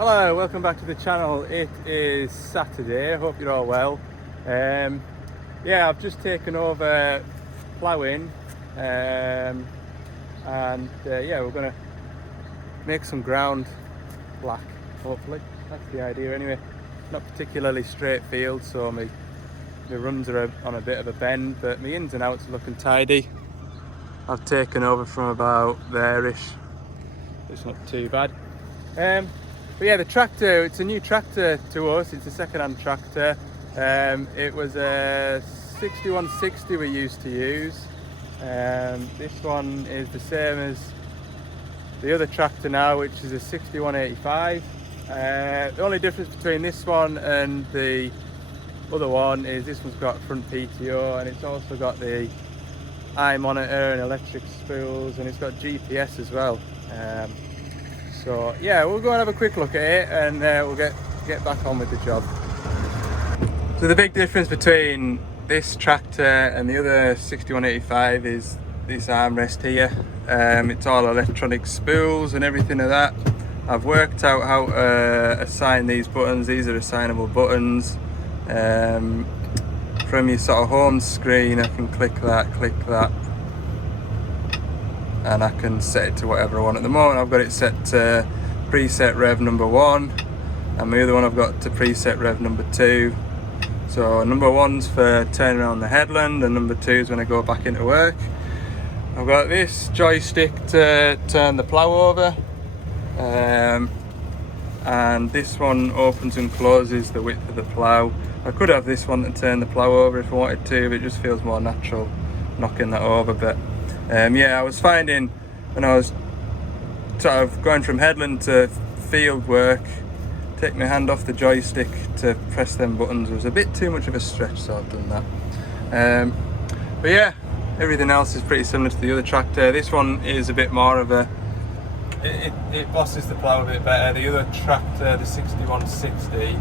Hello, welcome back to the channel. It is Saturday, hope you're all well. Yeah, I've just taken over ploughing and yeah, we're going to make some ground black, hopefully. That's the idea anyway. Not particularly straight field, so my runs are on a bit of a bend, but my ins and outs are looking tidy. I've taken over from about there-ish. It's not too bad. But yeah, the tractor, it's a new tractor to us. It's a second-hand tractor. It was a 6160 we used to use. This one is the same as the other tractor now, which is a 6185. The only difference between this one and the other one is this one's got front PTO, and it's also got the eye monitor and electric spools, and it's got GPS as well. So yeah, we'll go and have a quick look at it, and we'll get back on with the job. So the big difference between this tractor and the other 6185 is this armrest here. It's all electronic spools and everything like that. I've worked out how to assign these buttons. These are assignable buttons. From your sort of home screen, I can click that, and I can set it to whatever I want. At the moment I've got it set to preset rev number 1, and my other one I've got to preset rev number 2. So number 1's for turning on the headland, and number 2 is when I go back into work. I've got this joystick to turn the plough over, and this one opens and closes the width of the plough. I could have this one to turn the plough over if I wanted to, but it just feels more natural knocking that over. But yeah, I was finding when I was sort of going from headland to field work, take my hand off the joystick to press them buttons was a bit too much of a stretch, so I've done that. But yeah, everything else is pretty similar to the other tractor. This one is a bit more of a, it bosses the plough a bit better. The other tractor, the 6160,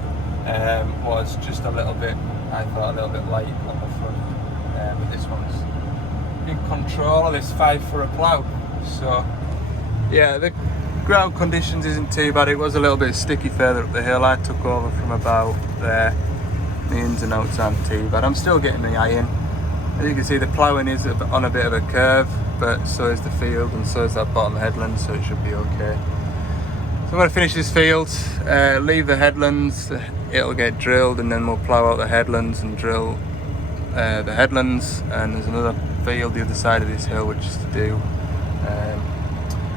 was just a little bit, I thought, a little bit light on the front, but this one's in control of this 5 for a plough. So yeah, the ground conditions isn't too bad. It was a little bit sticky further up the hill. I took over from about there. The ins and outs aren't too bad. I'm still getting the eye in. As you can see, the ploughing is on a bit of a curve, but so is the field, and so is that bottom headland, so it should be okay. So I'm going to finish this field, leave the headlands, it'll get drilled, and then we'll plough out the headlands and drill the headlands, and there's another field the other side of this hill which is to do.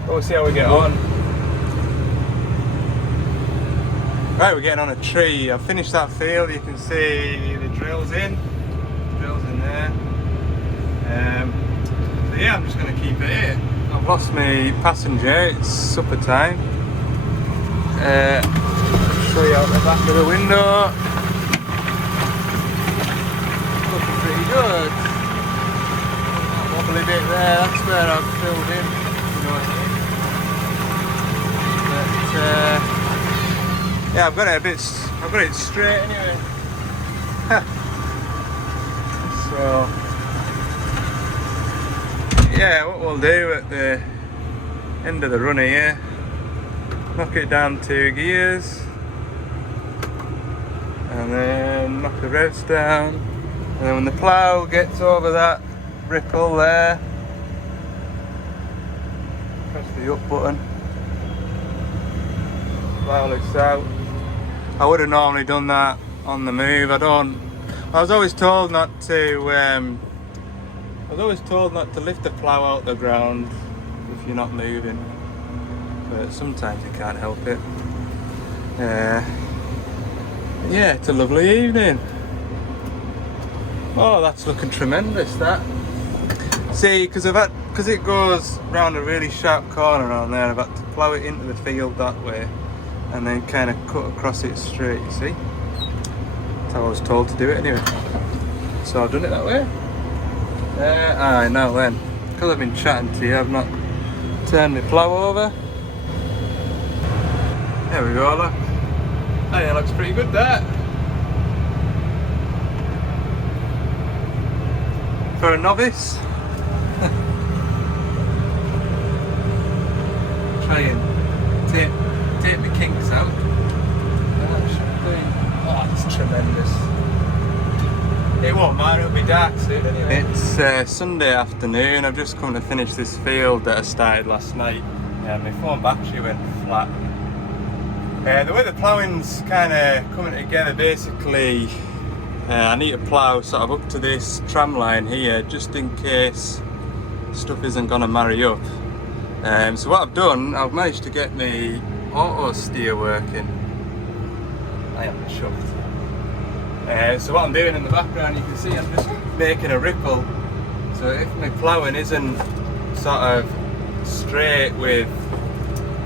We'll see how we get on. Right, we're getting on a tree. I've finished that field. You can see the drill's in. The drill's in there. So yeah, I'm just going to keep it here. I've lost my passenger. It's supper time. I'll show you out the back of the window. Looking pretty good. That wobbly bit there, that's where I've filled in. You know what I mean? But yeah, I've got it straight anyway. So yeah, what we'll do at the end of the run here, knock it down 2 gears, and then knock the revs down, and then when the plough gets over that ripple there, press the up button, plough this out. I would have normally done that on the move. I was always told not to lift the plough out the ground if you're not moving, but sometimes you can't help it. Yeah, it's a lovely evening. Oh, that's looking tremendous, that. See, because it goes round a really sharp corner around there, I've had to plough it into the field that way and then kind of cut across it straight, you see. That's how I was told to do it anyway. So I've done it that way. Now then, because I've been chatting to you, I've not turned my plough over. There we go, look. Oh yeah, looks pretty good, that. For a novice. Try and take the kinks out. It won't matter, it'll be dark soon anyway. It's Sunday afternoon. I've just come to finish this field that I started last night. My phone battery went flat. The way the ploughing's kind of coming together, basically, I need to plough sort of up to this tram line here, just in case stuff isn't going to marry up. So what I've done, I've managed to get my auto steer working. I am chuffed. So what I'm doing in the background, you can see I'm just making a ripple. So if my ploughing isn't sort of straight with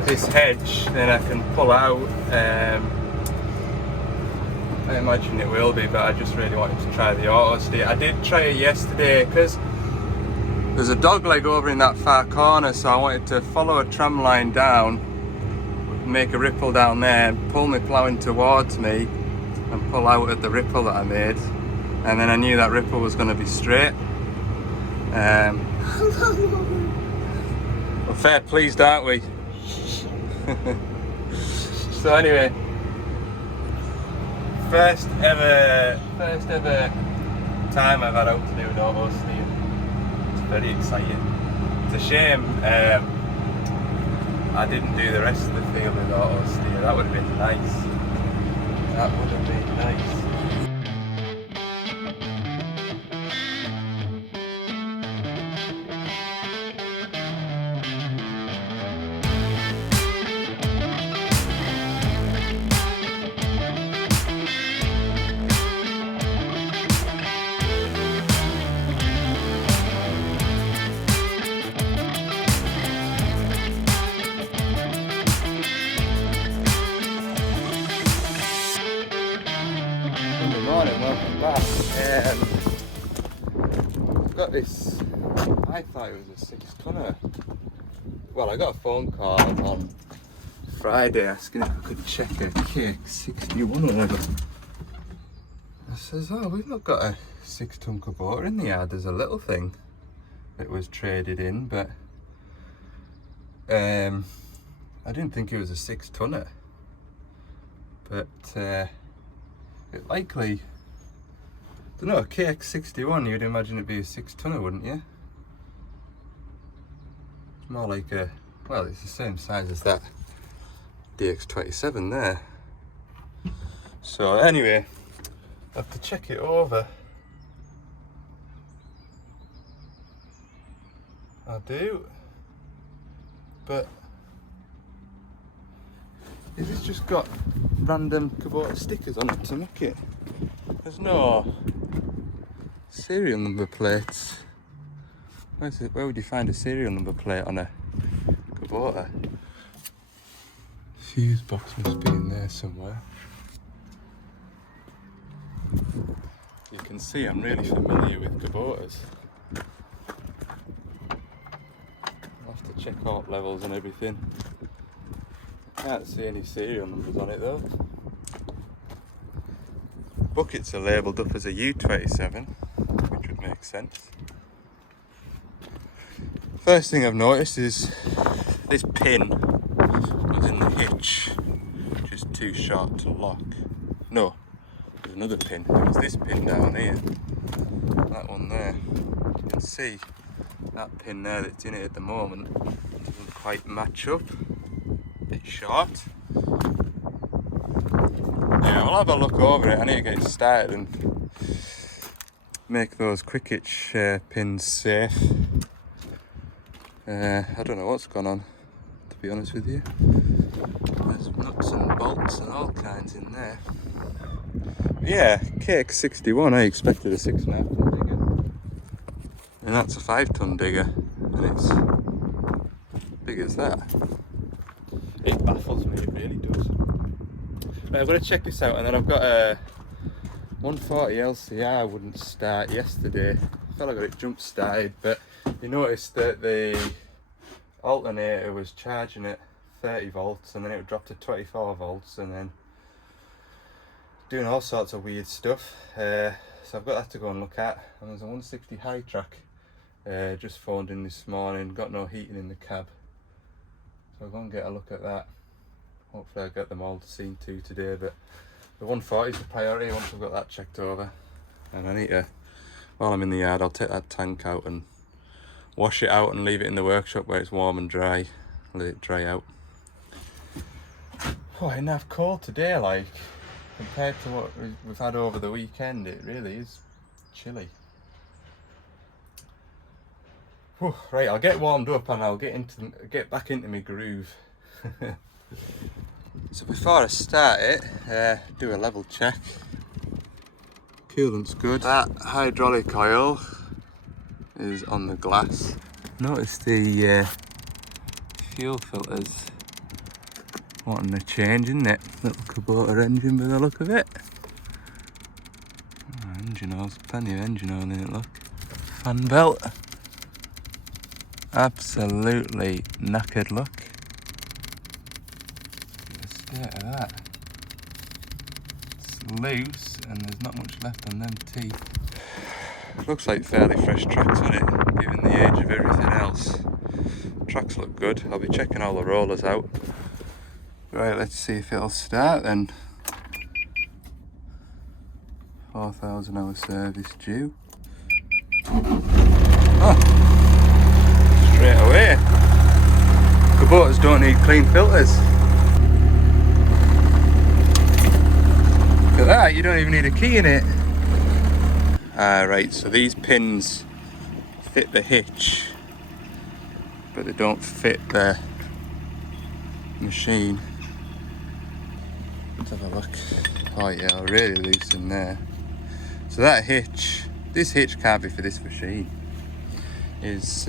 this hedge, then I can pull out. I imagine it will be, but I just really wanted to try the auto steer. I did try it yesterday because there's a dog leg over in that far corner, so I wanted to follow a tram line down, make a ripple down there, and pull my ploughing towards me and pull out at the ripple that I made, and then I knew that ripple was going to be straight. We're fair pleased, aren't we? So anyway, first ever time I've had out to do an auto steer. It's very exciting. It's a shame I didn't do the rest of the field with auto steer. That would have been nice. That would have been nice. Morning, welcome back. I've got this, I thought it was a 6-tonner. Well, I got a phone call on Friday asking if I could check a KX61 or whatever. I says, oh, we've not got a 6-ton Kubota in the yard. There's a little thing that was traded in, but I didn't think it was a 6-tonner. But it likely, I don't know, a KX61, you'd imagine it'd be a 6-tonner, wouldn't you? It's more like a, well, it's the same size as that DX27 there. So anyway, I have to check it over. I do, but is this just got random Kubota stickers on it to make it? There's no serial number plates. Where would you find a serial number plate on a Kubota? Fuse box must be in there somewhere. You can see I'm really familiar with Kubotas. I'll have to check out levels and everything. Can't see any serial numbers on it though. Buckets are labelled up as a U27, which would make sense. First thing I've noticed is this pin was in the hitch, which is too short to lock. No, there's another pin. There was this pin down here. That one there. You can see that pin there that's in it at the moment doesn't quite match up. Bit short. Yeah, we'll have a look over it. I need to get it started and make those quick hitch pins safe. I don't know what's gone on, to be honest with you. There's nuts and bolts and all kinds in there. But yeah, KX61, I expected a 6.5 ton digger. And that's a 5-ton digger, and it's big as that. It baffles me, it really does. Right, I'm going to check this out, and then I've got a 140 LCR wouldn't start yesterday. I felt like I got it jump started, but you noticed that the alternator was charging at 30 volts and then it would drop to 24 volts and then doing all sorts of weird stuff. So I've got that to go and look at. And there's a 160 high track just phoned in this morning, got no heating in the cab. So I'll go and get a look at that. Hopefully I'll get them all seen to today, but the 140 is the priority once I've got that checked over. And I need to, while I'm in the yard, I'll take that tank out and wash it out and leave it in the workshop where it's warm and dry. Let it dry out. Oh, it's enough cold today, like, compared to what we've had over the weekend. It really is chilly. Whew, right, I'll get warmed up and I'll get back into my groove. So before I start it, do a level check. Coolant's good. That hydraulic oil is on the glass. Notice the fuel filters wanting a change, isn't it? Little Kubota engine by the look of it. Oh, engine oil's plenty of engine oil in it, look. Fan belt. Absolutely knackered, look. The state of that. It's loose and there's not much left on them teeth. Looks like fairly fresh tracks on it, given the age of everything else. Tracks look good. I'll be checking all the rollers out. Right, let's see if it'll start then. 4,000 hour service due. Oh, straight away. Kubotas don't need clean filters. Look at that, you don't even need a key in it. Right, so these pins fit the hitch, but they don't fit the machine. Let's have a look. Oh yeah, really loose in there. So that hitch, this hitch can't be for this machine. That's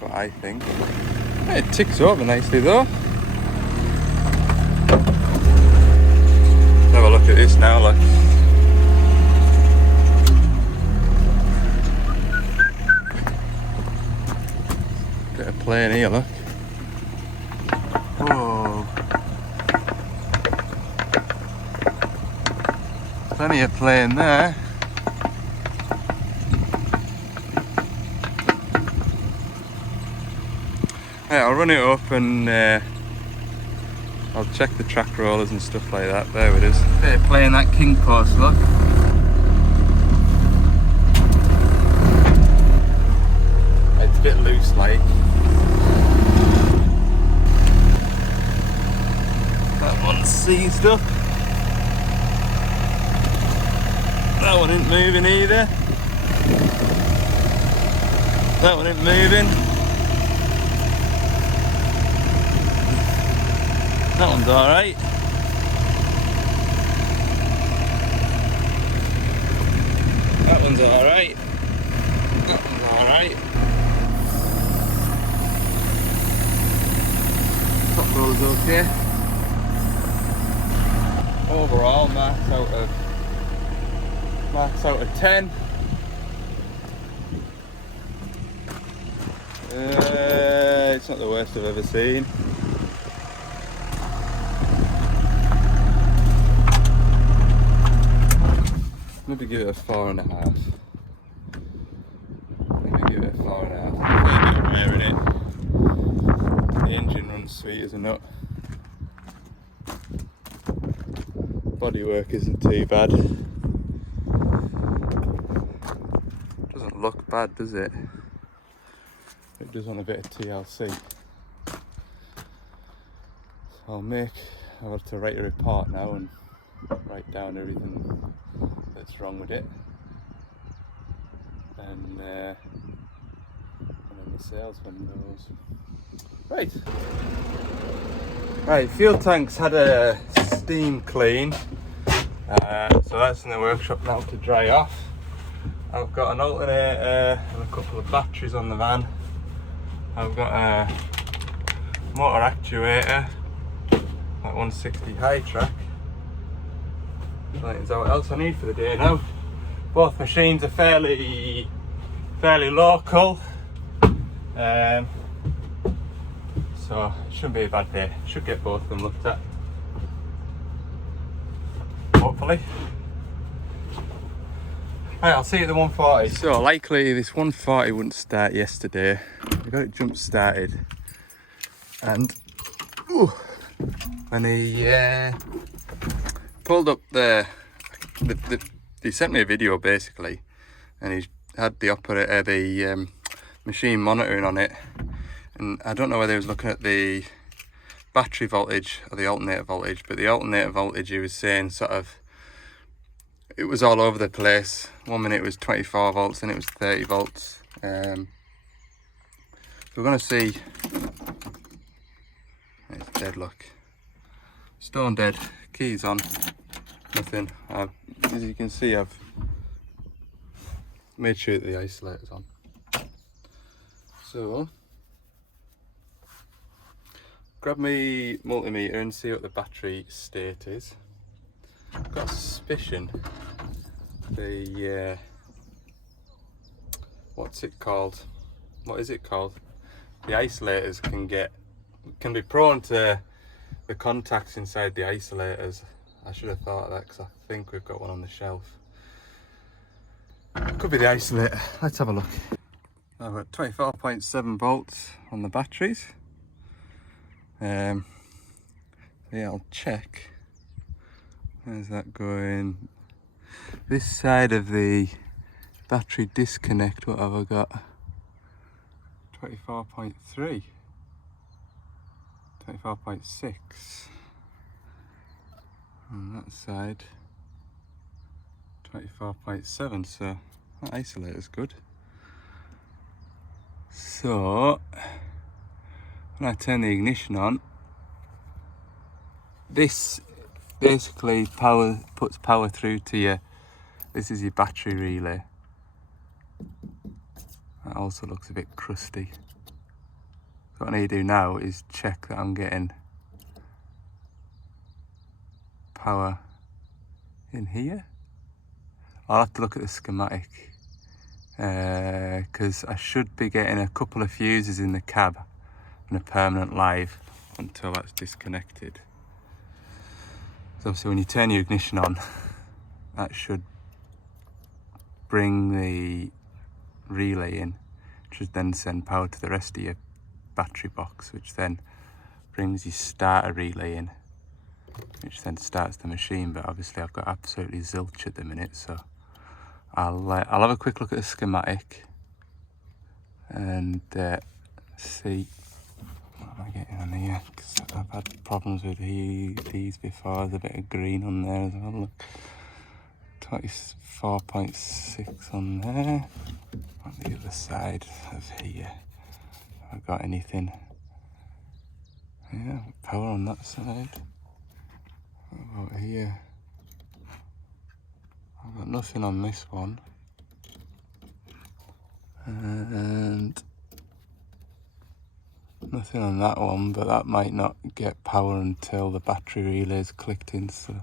what I think. It ticks over nicely though. Let's have a look at this now, look. Bit of plane here, look. Whoa. Plenty of plane there. Yeah, I'll run it up and I'll check the track rollers and stuff like that. There it is. Bit of play in that king post, look. It's a bit loose like. That one's seized up. That one ain't moving either. That one ain't moving. That one's alright. That one's alright. That one's alright. Top roller's okay. Overall, marks out of 10. It's not the worst I've ever seen. Maybe give it a 4.5. Maybe give it a 4.5. Maybe a wear in it. The engine runs sweet as a nut. Bodywork isn't too bad. Doesn't look bad, does it? It does want a bit of TLC. So I'll have to write a report now and write down everything that's wrong with it, and then the salesman knows. Right, fuel tank's had a steam clean, so that's in the workshop now to dry off. I've got an alternator and a couple of batteries on the van. I've got a motor actuator, that 160 high track. That is what else I need for the day now. Both machines are fairly local, so it shouldn't be a bad day. Should get both of them looked at, hopefully. Right, I'll see you at the 140. So likely this 140 wouldn't start yesterday. I got it jump started, and when he pulled up the he sent me a video basically, and he had the machine monitoring on it, and I don't know whether he was looking at the battery voltage or the alternator voltage, but the alternator voltage, he was saying sort of it was all over the place. 1 minute it was 24 volts and it was 30 volts. So we're going to see. It's dead, look. Stone dead. Keys on. Nothing. As you can see, I've made sure that the isolator's on. So grab me multimeter and see what the battery state is. I've got a suspicion the what's it called? What is it called? The isolators can be prone to the contacts inside the isolators. I should have thought of that because I think we've got one on the shelf. Could be the isolator. Let's have a look. I've got 24.7 volts on the batteries. Yeah, I'll check. Where's that going? This side of the battery disconnect, what have I got? 24.3, 24.6 on that side, 24.7, so that isolator's good. So when I turn the ignition on, this basically puts power through to your, this is your battery relay. That also looks a bit crusty. So what I need to do now is check that I'm getting power in here. I'll have to look at the schematic because I should be getting a couple of fuses in the cab and a permanent live until that's disconnected. So obviously when you turn your ignition on, that should bring the relay in, which should then send power to the rest of your battery box, which then brings your starter relay in, which then starts the machine. But obviously I've got absolutely zilch at the minute, so I'll have a quick look at the schematic and see what am I getting on here, because I've had problems with these before. There's a bit of green on there as well. Look, 24.6 on there. On the other side of here, have I got anything? Yeah, power on that side. What about here? I've got nothing on this one. And nothing on that one, but that might not get power until the battery relay's clicked in, so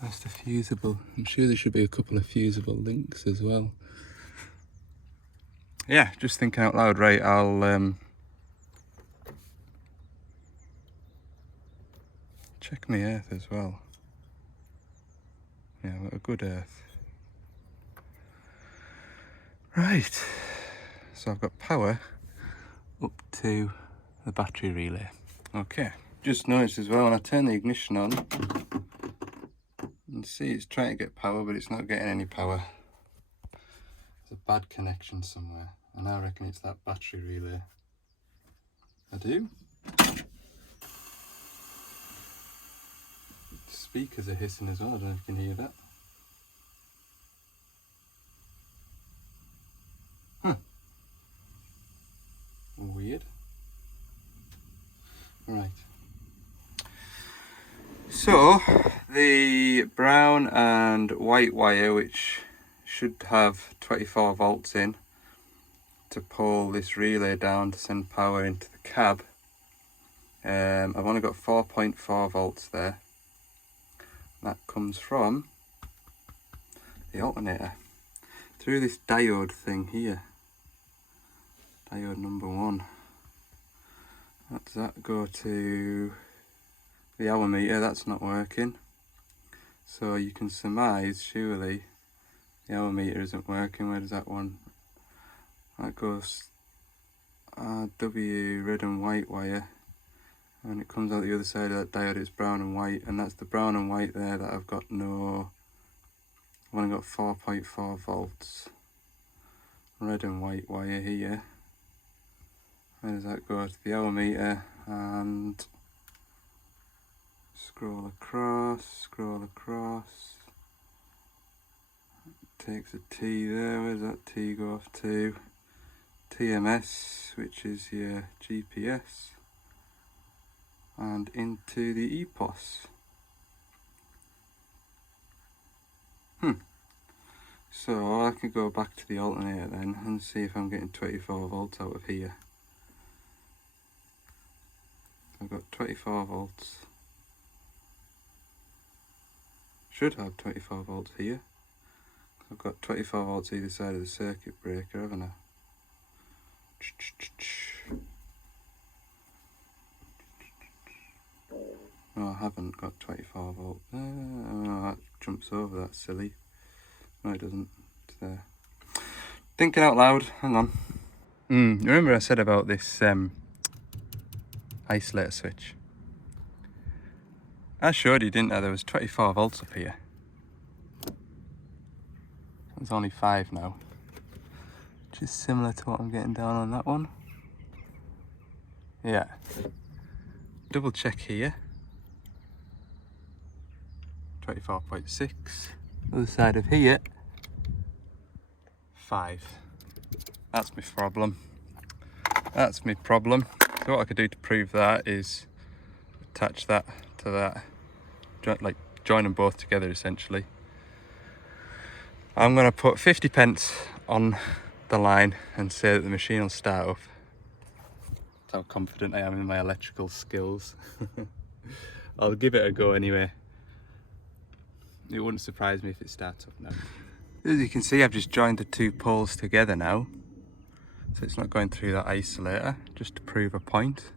that's the fusible. I'm sure there should be a couple of fusible links as well. Yeah, just thinking out loud. Right, I'll check my earth as well. Yeah, I've got a good earth. Right, so I've got power up to the battery relay. Okay, just noticed as well when I turn the ignition on, you can see it's trying to get power, but it's not getting any power. There's a bad connection somewhere, and I reckon it's that battery relay. I do. Speakers are hissing as well, I don't know if you can hear that. Weird. Right. So the brown and white wire, which should have 24 volts in to pull this relay down to send power into the cab, I've only got 4.4 volts there. That comes from the alternator through this diode thing here. Diode number 1. What does that go to? The hour meter, that's not working. So you can surmise, surely, the hour meter isn't working. Where does that one? That goes RW, red and white wire. And it comes out the other side of that diode, it's brown and white. And that's the brown and white there that I've got no I've only got 4.4 volts. Red and white wire here. Where does that go? To the hour meter, and scroll across. Takes a T there. Where's that T go off to? TMS, which is your GPS, and into the EPOS. So I can go back to the alternator then and see if I'm getting 24 volts out of here. I've got 24 volts. Should have 24 volts here. I've got 24 volts either side of the circuit breaker, haven't I? No, I haven't got 24 volts. Oh, that jumps over, that's silly. No, it doesn't. It's there. Thinking out loud, hang on. Remember I said about this isolator switch? I showed you, didn't I? There was 24 volts up here. There's only 5 now. Which is similar to what I'm getting down on that one. Yeah. Double check here. 24.6. Other side of here. 5. That's my problem. That's my problem. So what I could do to prove that is attach that to that. Like join them both together essentially. I'm going to put 50 pence on the line and say that the machine will start off. That's how confident I am in my electrical skills. I'll give it a go anyway. It wouldn't surprise me if it starts up now. As you can see, I've just joined the 2 poles together now. So it's not going through that isolator, just to prove a point.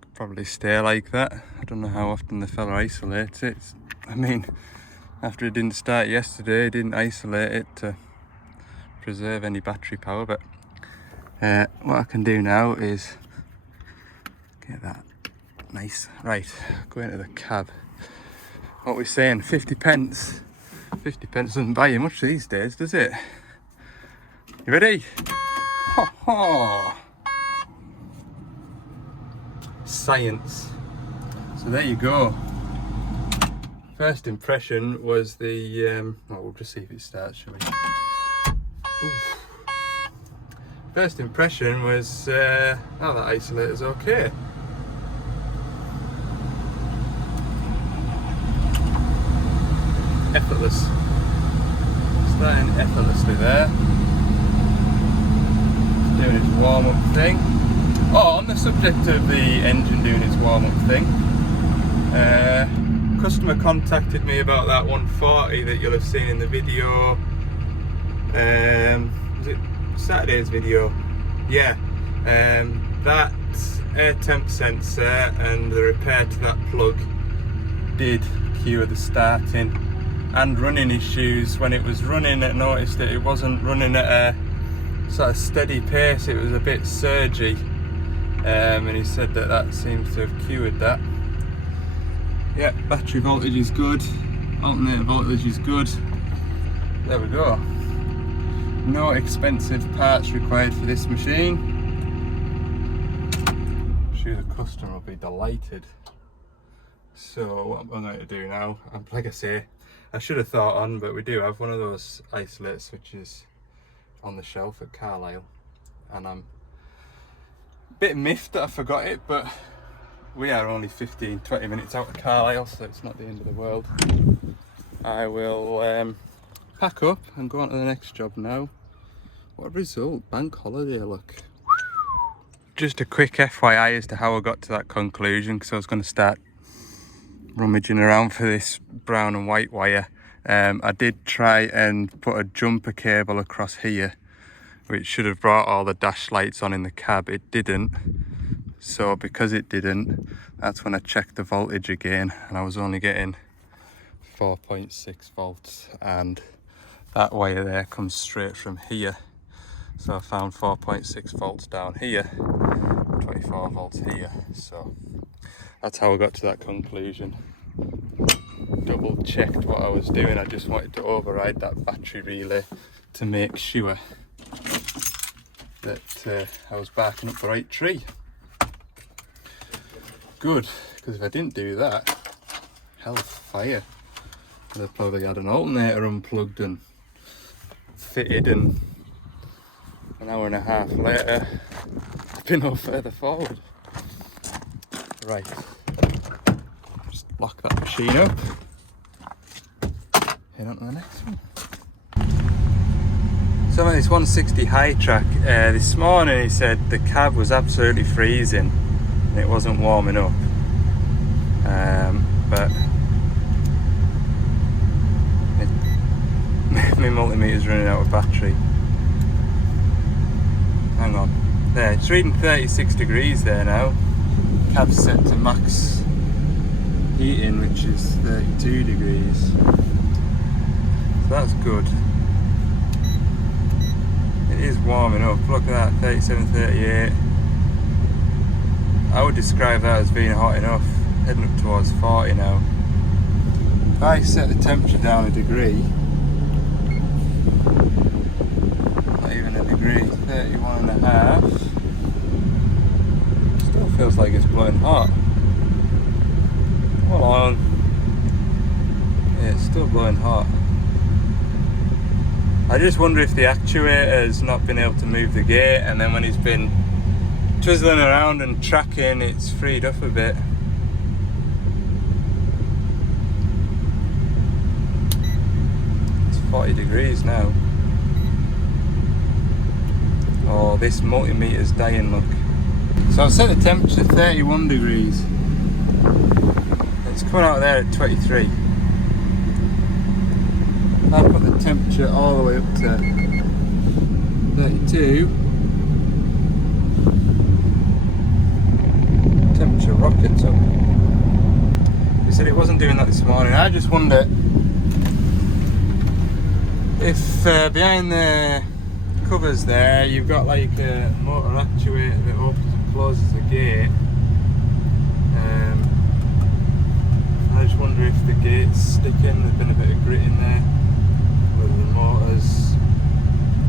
Could probably stay like that. I don't know how often the fella isolates it. I mean, after it didn't start yesterday, it didn't isolate it to preserve any battery power, but what I can do now is get that nice. Right, go into the cab. What we're saying, 50 pence. 50 pence doesn't buy you much these days, does it? You ready? Ho ho! Science. So there you go. First impression was the, we'll just see if it starts, shall we? Oof. First impression was, that isolator's okay. Effortless. Starting effortlessly there. Doing its warm-up thing. Oh, on the subject of the engine doing its warm-up thing, customer contacted me about that 140 that you'll have seen in the video. Was it Saturday's video? Yeah. That air temp sensor and the repair to that plug did cure the starting and running issues. When it was running, I noticed that it wasn't running at a sort of steady pace, it was a bit surgy, and he said that that seems to have cured that. Yeah, battery voltage is good, alternator voltage is good. There we go. No expensive parts required for this machine. I'm sure the customer will be delighted. So what I'm going to do now, like I say, I should have thought on, but we do have one of those isolate switches on the shelf at Carlisle, and I'm a bit miffed that I forgot it, but we are only 15-20 minutes out of Carlisle, so it's not the end of the world. I will pack up and go on to the next job now. What a result, bank holiday look. Just a quick FYI as to how I got to that conclusion, because I was going to start rummaging around for this brown and white wire. I did try and put a jumper cable across here, which should have brought all the dash lights on in the cab. It didn't. So because it didn't, that's when I checked the voltage again, and I was only getting 4.6 volts, and that wire there comes straight from here. So I found 4.6 volts down here, 24 volts here. So that's how I got to that conclusion. double checked what I was doing. I just wanted to override that battery relay to make sure that I was barking up the right tree. Good, because if I didn't do that, hellfire. I'd have probably had an alternator unplugged and fitted, and an hour and a half later I've been no further forward. Right, just lock that machine up, head on to the next one. So on this 160 high track, this morning he said the cab was absolutely freezing and it wasn't warming up, but my multimeter's running out of battery. Hang on, there, it's reading 36 degrees there now. Cab's set to max heating, which is 32 degrees. So that's good. It is warming up. Look at that, 37, 38. I would describe that as being hot enough. Heading up towards 40 now. If I set the temperature down a degree, not even a degree, 31 and a half. Still feels like it's blowing hot. Hold on. Yeah, it's still blowing hot. I just wonder if the actuator has not been able to move the gate, and then when he's been twizzling around and tracking, it's freed up a bit. It's 40 degrees now. Oh, this multimeter's dying, look. So I've set the temperature 31 degrees. It's coming out there at 23. I've got the temperature all the way up to 32. Temperature rockets up. They said it wasn't doing that this morning. I just wonder if behind the covers there you've got like a motor actuator that opens and closes the gate. I just wonder if the gate's sticking. There's been a bit of grit in there. Whether the motor's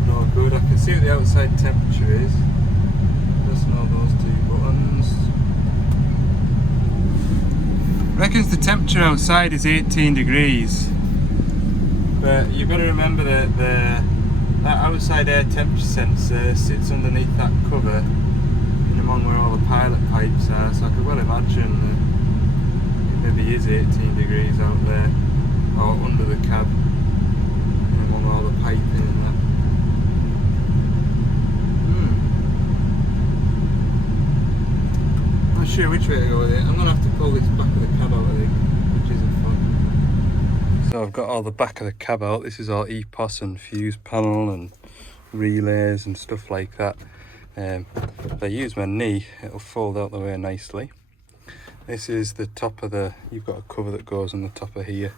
no good. I can see what the outside temperature is. Pressing all those two buttons. Reckons the temperature outside is 18 degrees. But you've got to remember that that outside air temperature sensor sits underneath that cover in among where all the pilot pipes are, so I could well imagine that it maybe is 18 degrees out there, or under the cab. All the piping and that. Not sure which way to go with it. I'm going to have to pull this back of the cab out, I think, which isn't fun. So I've got all the back of the cab out. This is all EPOS and fuse panel and relays and stuff like that. If I use my knee, it'll fold out the way nicely. This is the top of the, you've got a cover that goes on the top of here.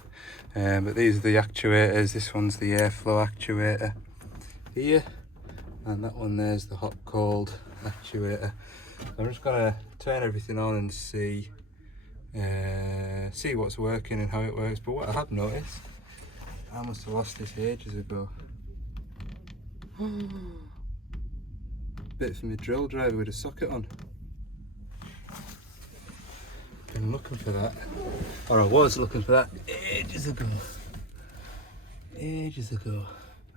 But these are the actuators. This one's the airflow actuator here, and that one there's the hot cold actuator. I'm just gonna turn everything on and see what's working and how it works. But what I have noticed, I must have lost this ages ago. Bit for my drill driver with a socket on. Been looking for that, or I was looking for that ages ago,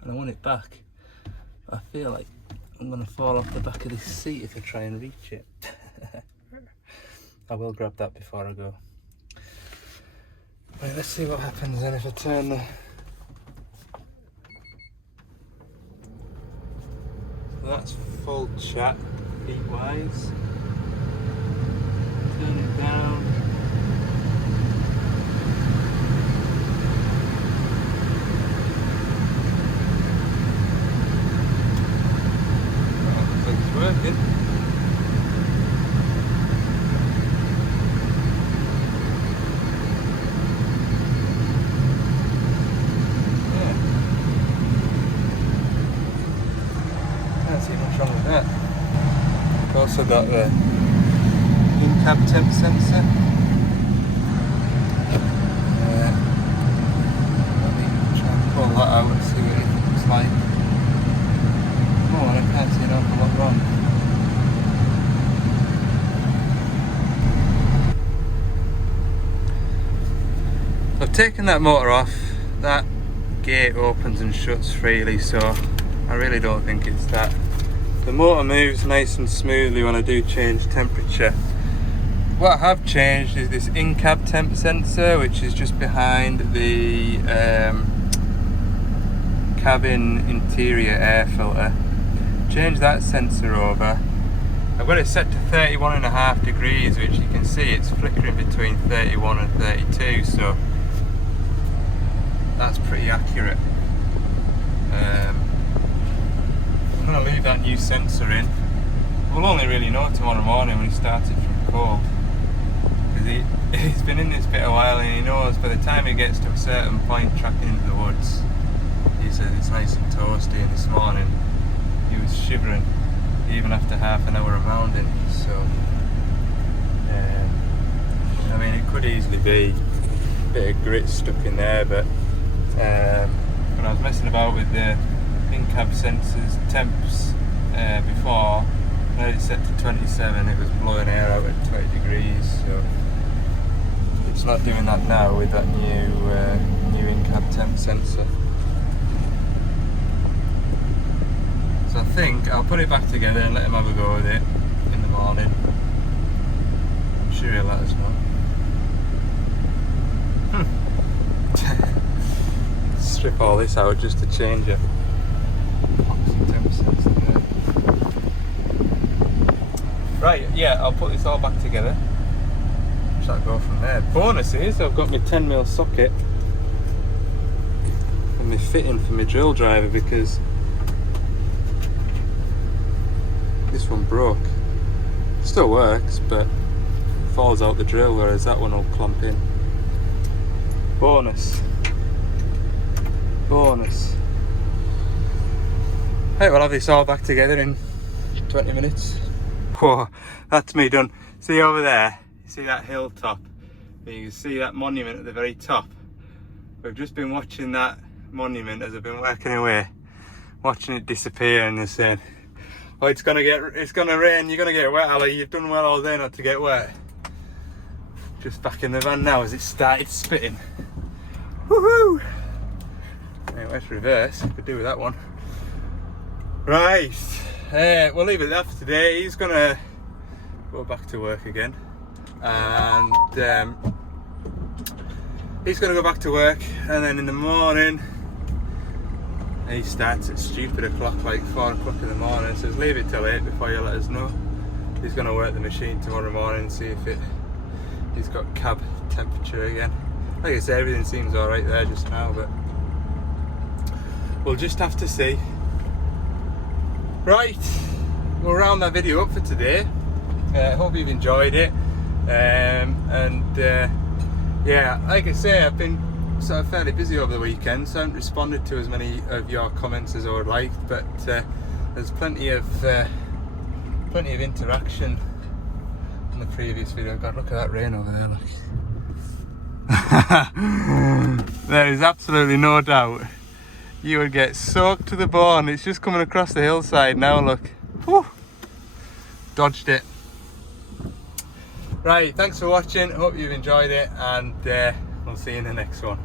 and I want it back. I feel like I'm gonna fall off the back of this seat if I try and reach it. I will grab that before I go. Right, let's see what happens then if I turn the... So that's full chat, heat wise. Turn it down. Oh, looks like it's working. Yeah. Can't see much wrong with that. I've also got the in-cab temp sensor. I've taken that motor off. That gate opens and shuts freely, so I really don't think it's that. The motor moves nice and smoothly when I do change temperature. What I have changed is this in-cab temp sensor, which is just behind the cabin interior air filter. Change that sensor over. I've got it set to 31.5 degrees, which you can see it's flickering between 31 and 32, so that's pretty accurate. I'm going to leave that new sensor in. We'll only really know tomorrow morning when he starts it from cold, because he's been in this bit a while, and he knows by the time he gets to a certain point tracking into the woods, he says it's nice and toasty, and this morning he was shivering even after half an hour of mounding. So I mean, it could easily be a bit of grit stuck in there, but when I was messing about with the in-cab sensors temps before, when I had it set to 27, it was blowing air out at 20 degrees, so it's not doing that now with that new in-cab temp sensor. So I think I'll put it back together and let him have a go with it in the morning. I'm sure he'll let us know. Strip all this out just to change it. Right, yeah, I'll put this all back together. Shall I go from there? Bonus is I've got my 10mm socket and my fitting for my drill driver, because this one broke. Still works, but falls out the drill, whereas that one will clamp in. Bonus. Bonus. Right, we'll have this all back together in 20 minutes. Whoa, that's me done. See over there? You see that hilltop? You can see that monument at the very top. We've just been watching that monument as I've been working away, watching it disappear, and they're saying, oh, it's gonna rain, you're gonna get wet, Ali. You've done well all day not to get wet. Just back in the van now as it started spitting. Woohoo! Anyway, let's reverse. Could do with that one. Right, we'll leave it there for today. He's gonna go back to work again, and he's gonna go back to work, and then in the morning he starts at stupid o'clock, like 4 o'clock in the morning. Says leave it till 8 before you let us know. He's gonna work the machine tomorrow morning and see if he's got cab temperature again. Like I said, everything seems all right there just now, but we'll just have to see. Right, we'll round that video up for today. Hope you've enjoyed it, yeah, like I say, I've been sort of fairly busy over the weekend, so I haven't responded to as many of your comments as I would like, but there's plenty of interaction in the previous video. God, look at that rain over there, look. There is absolutely no doubt you would get soaked to the bone. It's just coming across the hillside now, look. Whew. Dodged it. Right, thanks for watching, hope you've enjoyed it, and we'll see you in the next one.